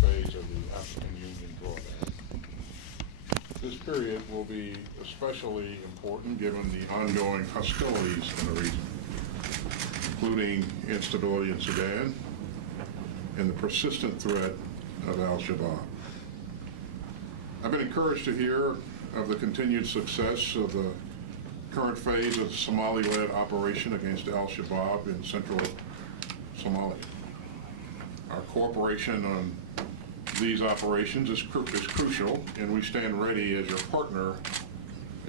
phase of the African Union drawdown. This period will be especially important given the ongoing hostilities in the region, including instability in Sudan and the persistent threat of al-Shabaab. I've been encouraged to hear of the continued success of the current phase of the Somali-led operation against al-Shabaab in central Somalia. Our cooperation on these operations is crucial, and we stand ready as your partner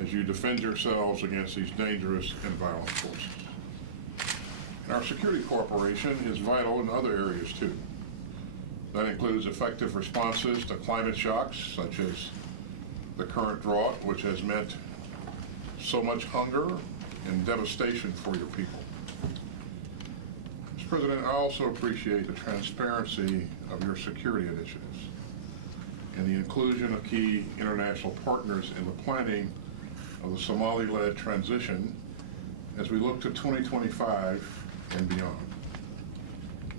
as you defend yourselves against these dangerous and violent forces. And our security cooperation is vital in other areas too. That includes effective responses to climate shocks, such as the current drought, which has meant so much hunger and devastation for your people. Mr. President, I also appreciate the transparency of your security initiatives and the inclusion of key international partners in the planning of the Somali-led transition as we look to 2025 and beyond.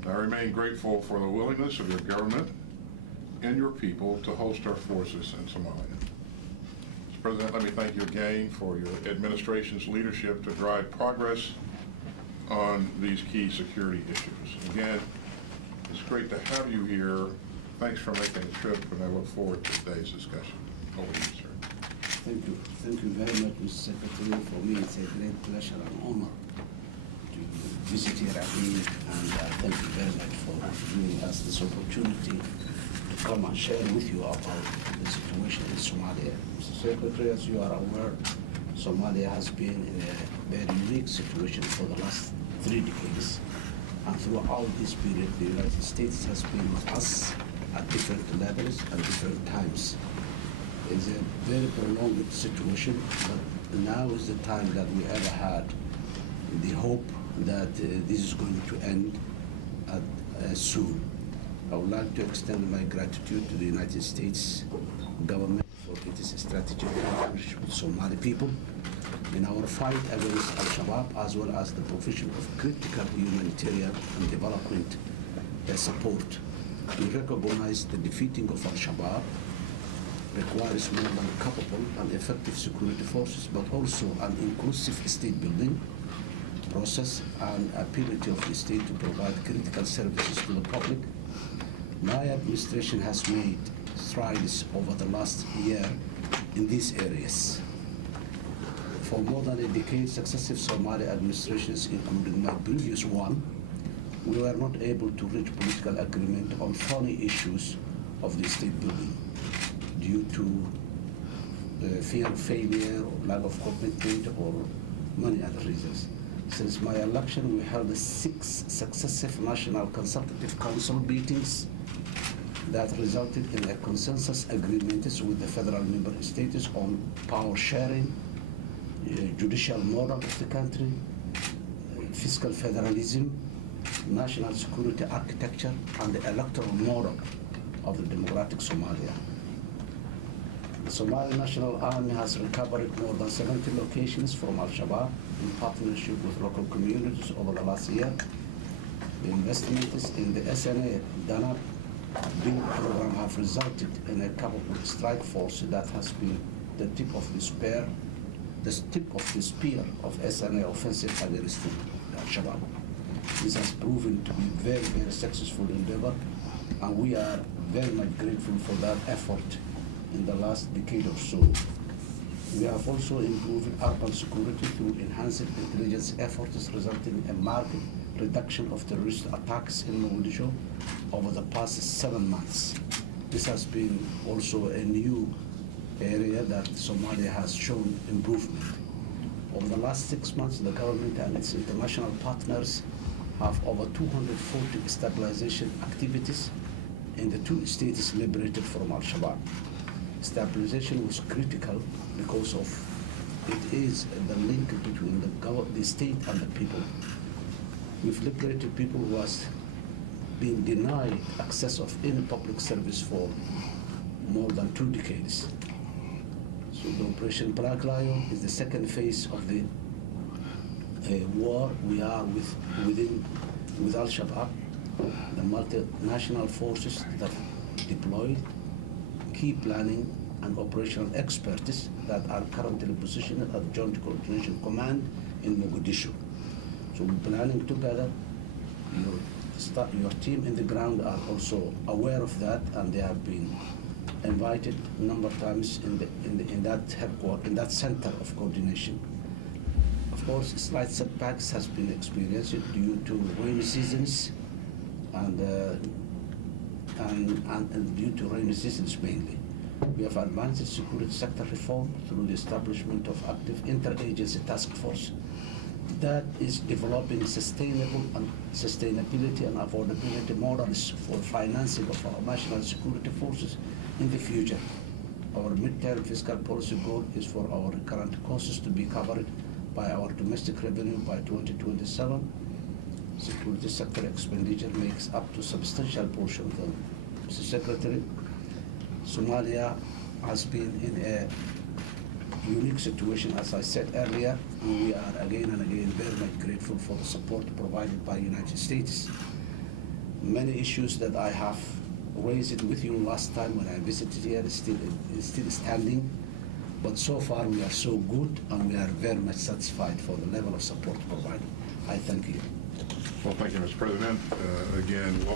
I remain grateful for the willingness of your government and your people to host our forces in Somalia. Mr. President, let me thank you again for your administration's leadership to drive progress on these key security issues. Again, it's great to have you here. Thanks for making the trip, and I look forward to today's discussion. Over to you, sir. Thank you. Thank you very much, Mr. Secretary. For me, it's a great pleasure and honor to visit here again, and thank you very much for giving us this opportunity to come and share with you about the situation in Somalia. Mr. Secretary, as you are aware, Somalia has been in a very unique situation for the last 3 decades. And throughout this period, the United States has been with us at different levels and different times. It's a very prolonged situation, but now is the time that we ever had the hope that this is going to end soon. I would like to extend my gratitude to the United States government for its strategic partnership with Somali people in our fight against al-Shabaab, as well as the provision of critical humanitarian and development support. We recognize the defeating of al-Shabaab requires more than capable and effective security forces, but also an inclusive state building process and ability of the state to provide critical services to the public. My administration has made strides over the last year in these areas. For more than a decade, successive Somali administrations, including my previous one, we were not able to reach political agreement on thorny issues of the state building due to fear of failure, or lack of commitment, or many other reasons. Since my election, we held 6 successive National Consultative Council meetings that resulted in a consensus agreements with the federal member states on power sharing, judicial model of the country, fiscal federalism, national security architecture, and the electoral model of the democratic Somalia. The Somali National Army has recovered more than 70 locations from al-Shabaab in partnership with local communities over the last year. The investments in the SNA Danab build program have resulted in a capable strike force that has been the tip of the spear of SNA offensive against al-Shabaab. This has proven to be very, very successful endeavor, and we are very much grateful for that effort in the last decade or so. We have also improved urban security through enhanced intelligence efforts, resulting in a marked reduction of terrorist attacks in Mogadishu over the past 7 months. This has been also a new area that Somalia has shown improvement. Over the last 6 months, the government and its international partners have over 240 stabilization activities in the 2 states liberated from al-Shabaab. Stabilization was critical because of it is the link between the state and the people. We've liberated people who has been denied access of any public service for more than 2 decades. So the Operation Black Lion is the second phase of the war we are with al-Shabaab. The multinational forces that Lloyd, key planning and operational experts that are currently positioned at the Joint Coordination Command in Mogadishu. So we're planning together. Your team in the ground are also aware of that, and they have been invited a number of times in that headquarters, in that center of coordination. Of course, slight setbacks has been experienced due to rainy seasons and due to rainy seasons mainly. We have advanced security sector reform through the establishment of active interagency task force that is developing sustainability and affordability models for financing of our national security forces in the future. Our midterm fiscal policy goal is for our current costs to be covered by our domestic revenue by 2027. Security sector expenditure makes up to substantial portion of them. Mr. Secretary, Somalia has been in a unique situation, as I said earlier, and we are again and again very much grateful for the support provided by the United States. Many issues that I have raised with you last time when I visited here is still standing, but so far we are so good and we are very much satisfied for the level of support provided. I thank you. Well, thank you, Mr. President. Again,